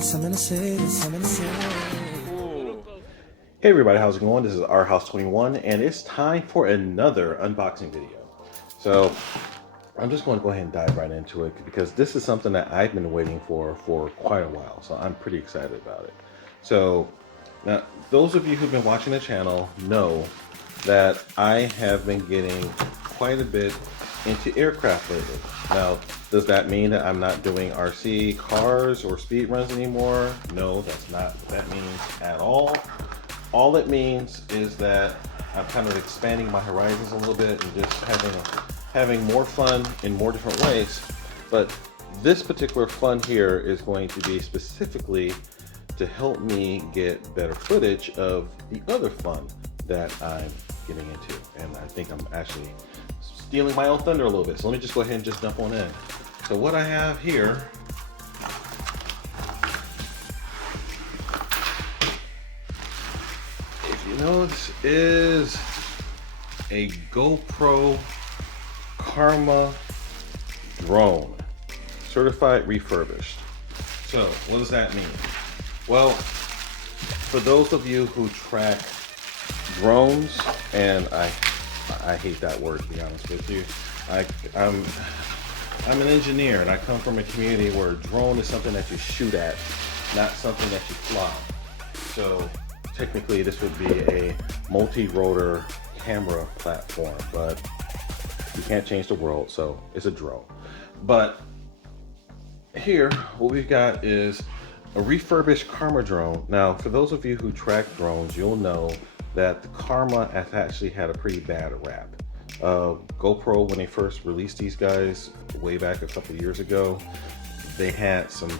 Hey everybody, how's it going? This is rhouse21 and it's time for another unboxing video. So I'm just going to go ahead and dive right into it because this is something that I've been waiting for quite a while. So I'm pretty excited about it. So now those of you who've been watching the channel know that I have been getting quite a bit into aircraft lately. Now, does that mean that I'm not doing RC cars or speed runs anymore? No, that's not what that means at all. All it means is that I'm kind of expanding my horizons a little bit and just having more fun in more different ways. But this particular fun here is going to be specifically to help me get better footage of the other fun that I'm getting into. And I think I'm actually stealing my own thunder a little bit. So let me just go ahead and just jump on in. So what I have here this is a GoPro Karma drone, certified refurbished. So what does that mean? Well, for those of you who track drones, and I hate that word to be honest with you, I'm an engineer and I come from a community where a drone is something that you shoot at, not something that you fly. So technically this would be a multi-rotor camera platform, but you can't change the world, so it's a drone. But here what we've got is a refurbished Karma drone. Now for those of you who track drones, you'll know that the Karma has actually had a pretty bad rap. GoPro, when they first released these guys way back a couple of years ago, they had some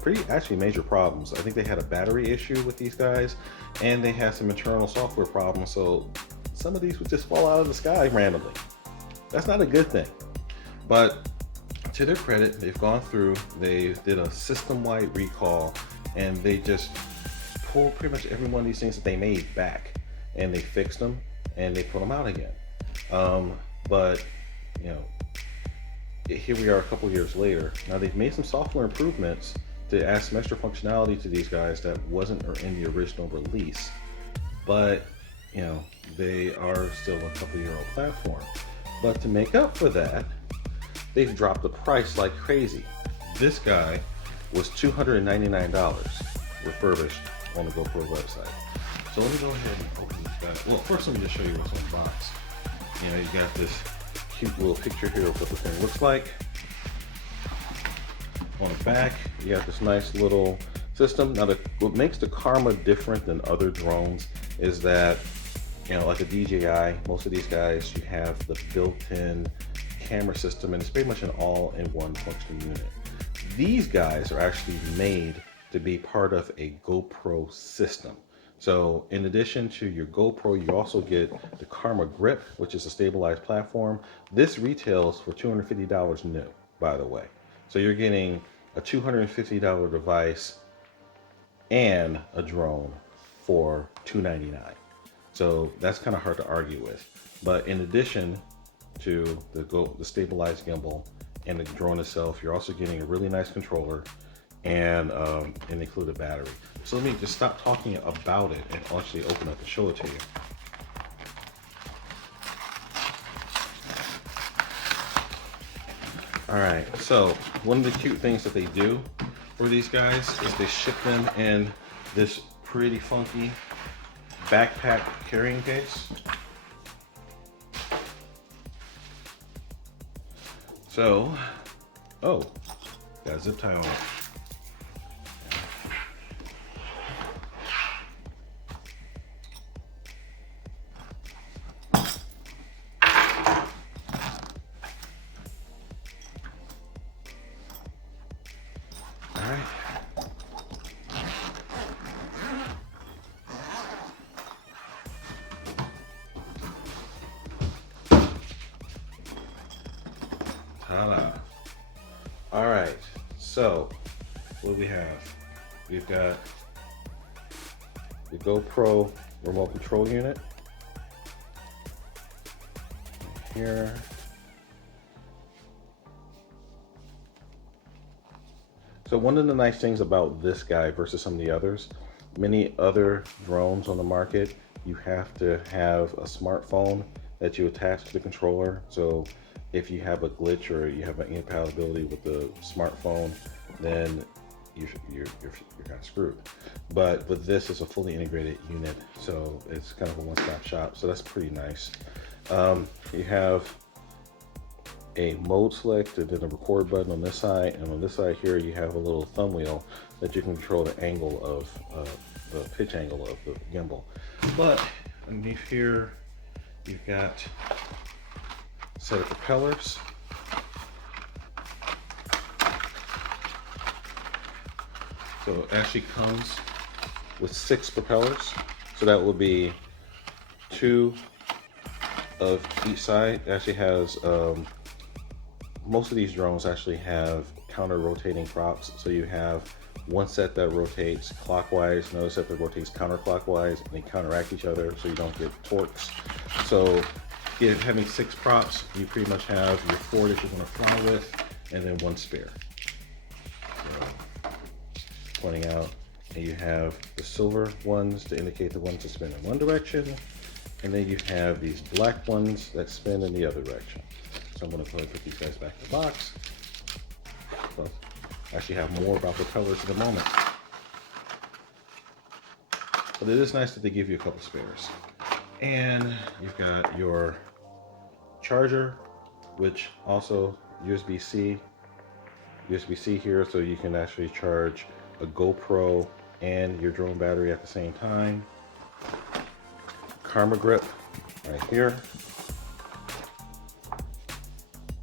pretty actually major problems. I think they had a battery issue with these guys, and they had some internal software problems, so some of these would just fall out of the sky randomly. That's not a good thing. But to their credit, they've gone through, they did a system-wide recall, and they just pulled pretty much every one of these things that they made back, and they fixed them and they put them out again. But you know, here we are a couple years later. Now they've made some software improvements to add some extra functionality to these guys that wasn't in the original release, but you know, they are still a couple-year-old platform. But to make up for that, they've dropped the price like crazy. This guy was $299 refurbished on the GoPro website. So let me go ahead and open this guy. Well, first let me just show you what's on the box. You know, you got this cute little picture here of what the thing looks like. On the back, you got this nice little system. Now, what makes the Karma different than other drones is that, you know, like a DJI, most of these guys, you have the built-in camera system, and it's pretty much an all-in-one functioning unit. These guys are actually made to be part of a GoPro system. So in addition to your GoPro, you also get the Karma Grip, which is a stabilized platform. This retails for $250 new, by the way. So you're getting a $250 device and a drone for $299. So that's kind of hard to argue with. But in addition to the stabilized gimbal and the drone itself, you're also getting a really nice controller and an included battery. So let me just stop talking about it and actually open up and show it to you. All right, so one of the cute things that they do for these guys is they ship them in this pretty funky backpack carrying case. So, oh, got a zip tie on it. All right, so what do we have? We've got the GoPro remote control unit here. So one of the nice things about this guy versus some of the others, many other drones on the market, you have to have a smartphone that you attach to the controller. So if you have a glitch or you have an incompatibility with the smartphone, then you're kind of screwed. But this is a fully integrated unit, so it's kind of a one-stop shop. So that's pretty nice. You have a mode select and then a record button on this side, and on this side here you have a little thumb wheel that you can control the angle of the pitch angle of the gimbal. But underneath here you've got a set of propellers. So it actually comes with 6 propellers. So that will be 2 of each side. It actually has, most of these drones actually have counter rotating props. So you have one set that rotates clockwise, another set that rotates counterclockwise, and they counteract each other so you don't get torques. So having 6 props, you pretty much have your 4 that you're going to fly with, and then 1 spare. Pointing out, and you have the silver ones to indicate the ones that spin in one direction, and then you have these black ones that spin in the other direction. So I'm going to go ahead and put these guys back in the box. So I actually have more about propellers in a moment, but it is nice that they give you a couple spares. And you've got your charger, which also USB-C here, so you can actually charge a GoPro and your drone battery at the same time. Karma grip right here.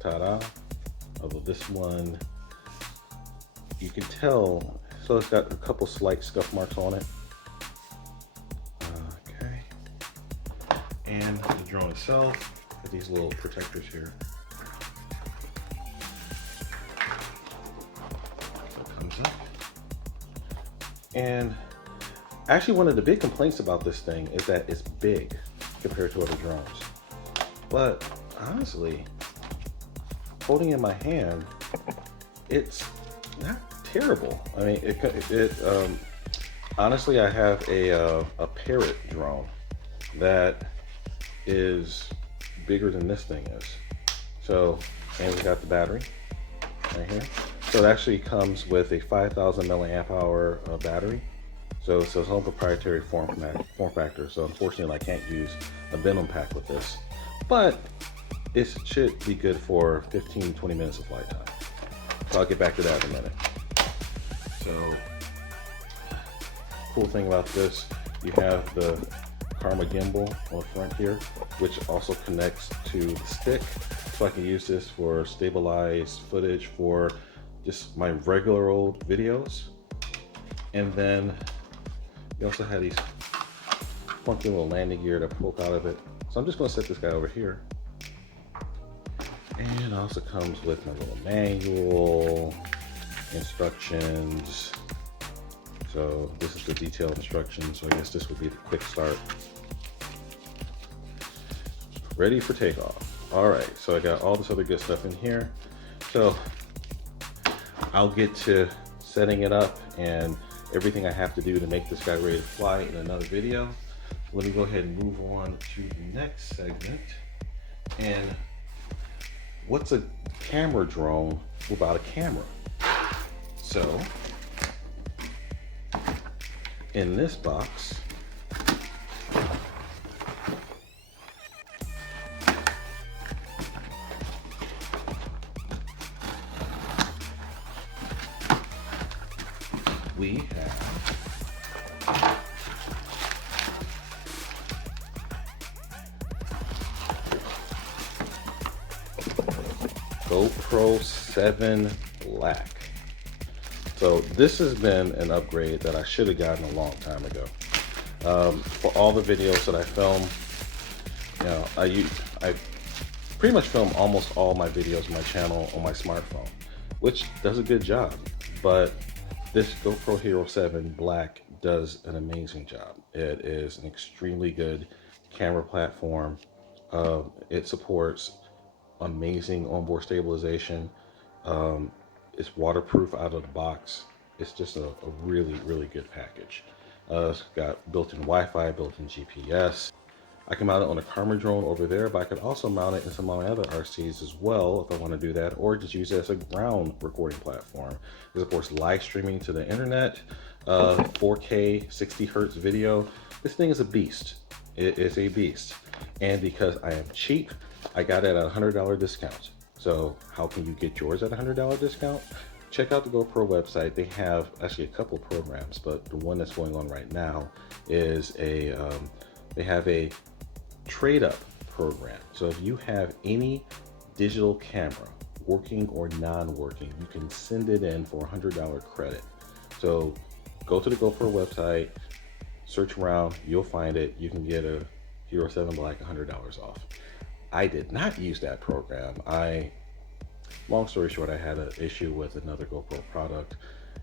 Ta-da. Although this one, you can tell, so it's got a couple slight scuff marks on it. Okay. And the drone itself, got these little protectors here. So it comes up. And actually one of the big complaints about this thing is that it's big compared to other drones. But honestly, holding in my hand, it's not terrible. I mean, honestly, I have a Parrot drone that is bigger than this thing is. So, and we got the battery right here. So it actually comes with a 5,000 milliamp hour battery. So it's its own proprietary form factor. So unfortunately, I can't use a Venom pack with this, but it should be good for 15-20 minutes of flight time. So I'll get back to that in a minute. So cool thing about this, you have the Karma gimbal on the front here, which also connects to the stick. So I can use this for stabilized footage for just my regular old videos. And then you also have these funky little landing gear that poke out of it. So I'm just gonna set this guy over here. And it also comes with my little manual, instructions. So this is the detailed instructions. So I guess this would be the quick start. Ready for takeoff. All right, so I got all this other good stuff in here. So I'll get to setting it up and everything I have to do to make this guy ready to fly in another video. Let me go ahead and move on to the next segment. And what's a camera drone without a camera? So in this box, we have GoPro 7 Black. So this has been an upgrade that I should have gotten a long time ago. For all the videos that I film, you know, I pretty much film almost all my videos on my channel on my smartphone, which does a good job. But this GoPro Hero 7 Black does an amazing job. It is an extremely good camera platform. It supports amazing onboard stabilization. It's waterproof out of the box. It's just a really, really good package. It's got built-in Wi-Fi, built-in GPS. I can mount it on a Karma drone over there, but I could also mount it in some of my other RCs as well if I want to do that, or just use it as a ground recording platform. There's of course live streaming to the internet, 4K 60 hertz video. This thing is a beast. It is a beast. And because I am cheap, I got it at a $100 discount. So how can you get yours at a $100 discount? Check out the GoPro website. They have actually a couple programs, but the one that's going on right now is they have a trade up program. So if you have any digital camera, working or non-working, you can send it in for $100 credit. So go to the GoPro website, search around, you'll find it. You can get a Hero 7 Black $100 off. I did not use that program. Long story short, I had an issue with another GoPro product.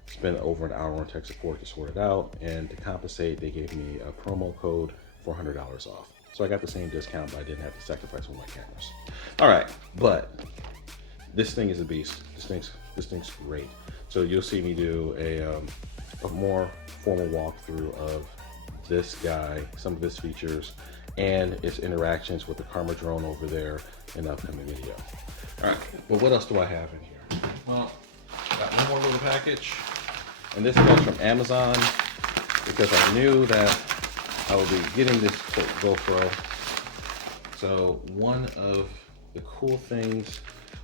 Spent over an hour on tech support to sort it out, and to compensate, they gave me a promo code for $100 off. So I got the same discount, but I didn't have to sacrifice one of my cameras. All right, but this thing is a beast. This thing's great. So you'll see me do a more formal walkthrough of this guy, some of his features, and its interactions with the Karma drone over there in the upcoming video. All right, but what else do I have in here? Well, got one more little package, and this comes from Amazon because I knew that I will be getting this GoPro. So one of the cool things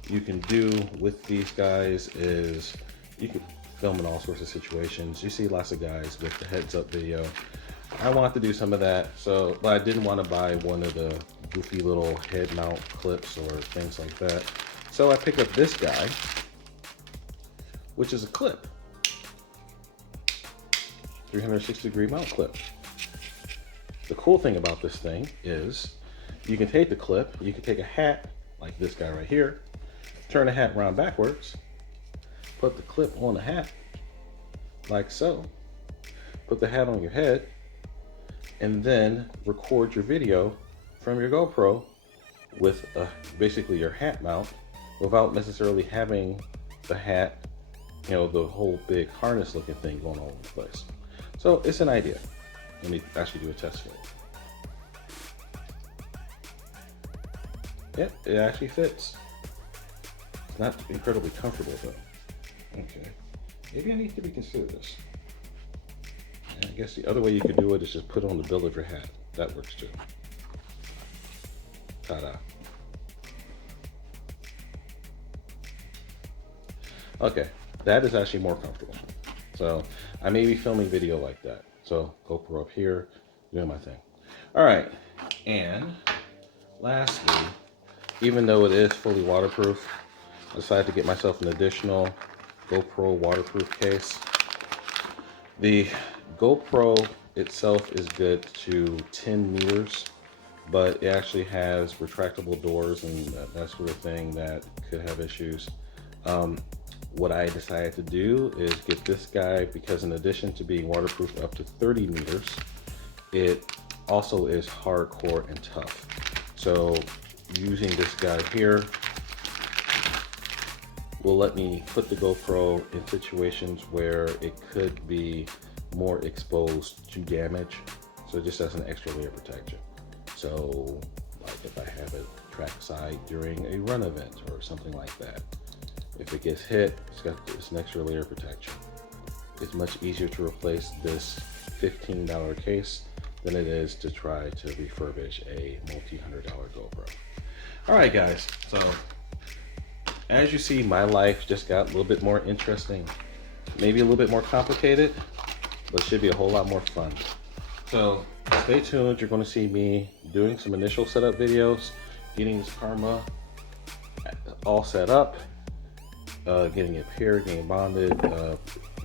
you can do with these guys is you can film in all sorts of situations. You see lots of guys with the heads up video. I want to do some of that, but I didn't want to buy one of the goofy little head mount clips or things like that. So I picked up this guy, which is a clip. 360-degree mount clip. The cool thing about this thing is you can take the clip, you can take a hat like this guy right here, turn the hat around backwards, put the clip on the hat like so, put the hat on your head, and then record your video from your GoPro with basically your hat mount without necessarily having the hat, the whole big harness looking thing going all over the place. So it's an idea. Let me actually do a test fit. Yep, it actually fits. It's not incredibly comfortable though. Okay, maybe I need to reconsider this. And I guess the other way you could do it is just put on the bill of your hat. That works too. Ta-da. Okay, that is actually more comfortable. So I may be filming video like that. So GoPro up here, doing my thing. All right, and lastly, even though it is fully waterproof, I decided to get myself an additional GoPro waterproof case. The GoPro itself is good to 10 meters, but it actually has retractable doors and that sort of thing that could have issues. What I decided to do is get this guy because in addition to being waterproof up to 30 meters, it also is hardcore and tough. So using this guy here will let me put the GoPro in situations where it could be more exposed to damage. So just as an extra layer of protection. So like if I have it trackside during a run event or something like that, if it gets hit, it's got this extra layer of protection. It's much easier to replace this $15 case than it is to try to refurbish a multi-$100 GoPro. All right, guys. So as you see, my life just got a little bit more interesting, maybe a little bit more complicated, but it should be a whole lot more fun. So stay tuned. You're going to see me doing some initial setup videos, getting this Karma all set up, getting it paired, getting bonded,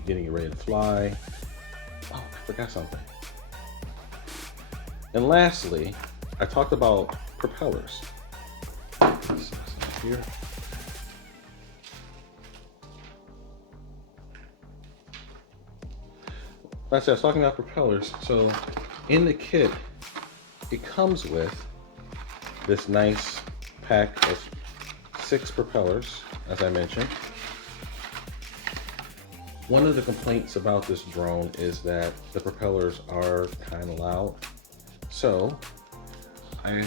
getting it ready to fly. Oh, I forgot something. And lastly, I talked about propellers. Here. Like I said, I was talking about propellers. So in the kit, it comes with this nice pack of 6 propellers, as I mentioned. One of the complaints about this drone is that the propellers are kind of loud. So I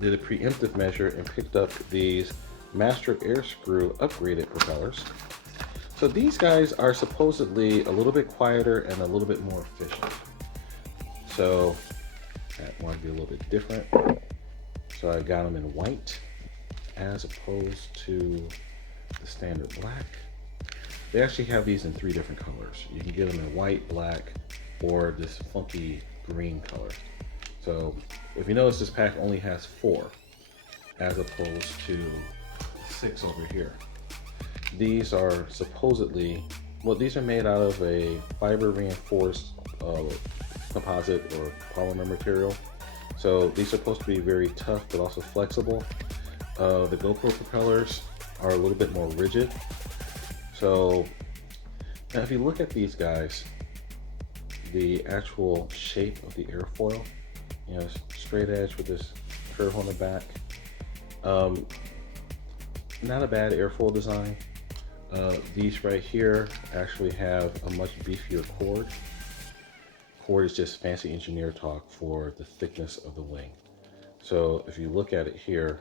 did a preemptive measure and picked up these master air screw upgraded propellers. So these guys are supposedly a little bit quieter and a little bit more efficient. So I want to be a little bit different. So I got them in white as opposed to the standard black. They actually have these in 3 different colors. You can get them in white, black, or this funky green color. So if you notice, this pack only has 4 as opposed to 6 over here. These are supposedly, well, these are made out of a fiber reinforced composite or polymer material. So these are supposed to be very tough but also flexible. The GoPro propellers are a little bit more rigid. So now if you look at these guys, the actual shape of the airfoil, you know, straight edge with this curve on the back. Not a bad airfoil design. These right here actually have a much beefier cord. Cord is just fancy engineer talk for the thickness of the wing. So if you look at it here,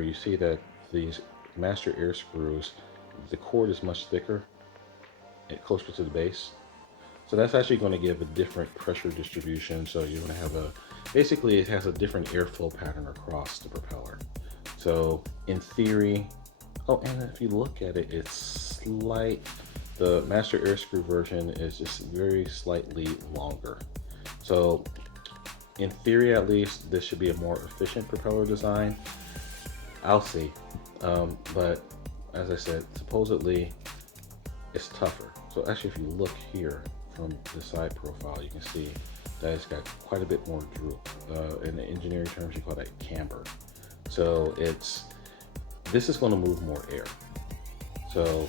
you see that these master air screws, the cord is much thicker and closer to the base. So that's actually going to give a different pressure distribution. So you're going to have basically it has a different airflow pattern across the propeller. So in theory, oh, and if you look at it, it's the master air screw version is just very slightly longer. So in theory, at least, this should be a more efficient propeller design. I'll see. But as I said, supposedly it's tougher. So actually, if you look here from the side profile, you can see that it's got quite a bit more droop. In the engineering terms, you call that camber. So this is going to move more air. So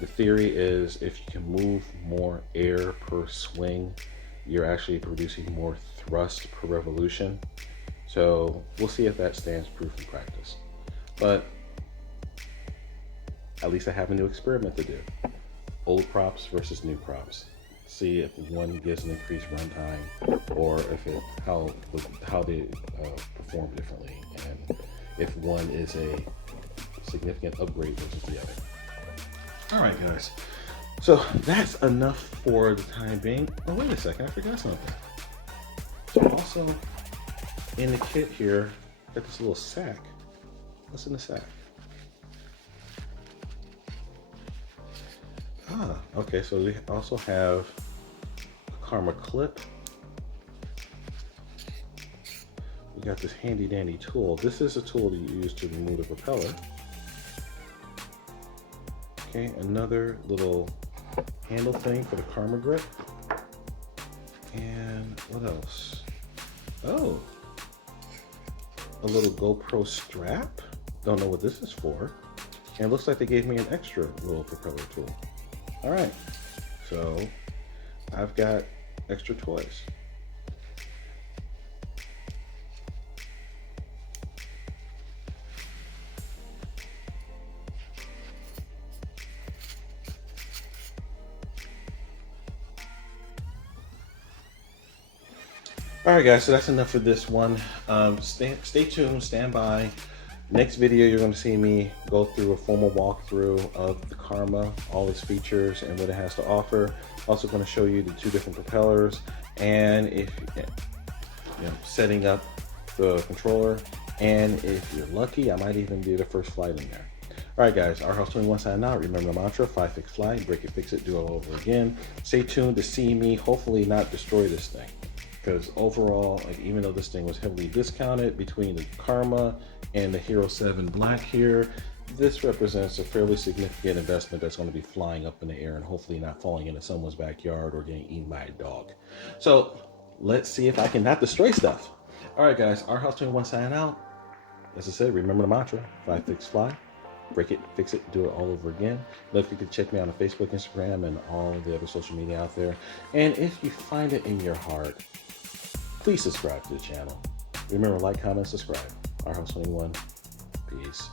the theory is if you can move more air per swing, you're actually producing more thrust per revolution. So we'll see if that stands proof in practice. But at least I have a new experiment to do. Old props versus new props. See if one gives an increased runtime, or if how they perform differently, and if one is a significant upgrade versus the other. All right, guys. So that's enough for the time being. Oh, wait a second, I forgot something. So also in the kit here, got this little sack. What's in the sack? Okay, so we also have a Karma clip. We got this handy dandy tool. This is a tool that you use to remove the propeller. Okay, another little handle thing for the Karma grip. And what else? Oh, a little GoPro strap. Don't know what this is for. And it looks like they gave me an extra little propeller tool. All right, so I've got extra toys. All right, guys, so that's enough for this one. Stay tuned, stand by. Next video, you're going to see me go through a formal walkthrough of the Karma, all its features and what it has to offer. Also going to show you the 2 different propellers, and if setting up the controller, and if you're lucky, I might even do the first flight in there. All right, guys, rhouse21 signing out. Remember the mantra: fly, fix, fly, break it, fix it, do it all over again. Stay tuned to see me hopefully not destroy this thing. Because overall, like, even though this thing was heavily discounted between the Karma and the Hero 7 Black here, this represents a fairly significant investment that's going to be flying up in the air and hopefully not falling into someone's backyard or getting eaten by a dog. So let's see if I can not destroy stuff. All right, guys, rhouse21 signing out. As I said, remember the mantra: fly, fix, fly, break it, fix it, do it all over again. Don't forget to check me out on Facebook, Instagram, and all the other social media out there. And if you find it in your heart, please subscribe to the channel. Remember, like, comment, subscribe. rhouse21. Peace.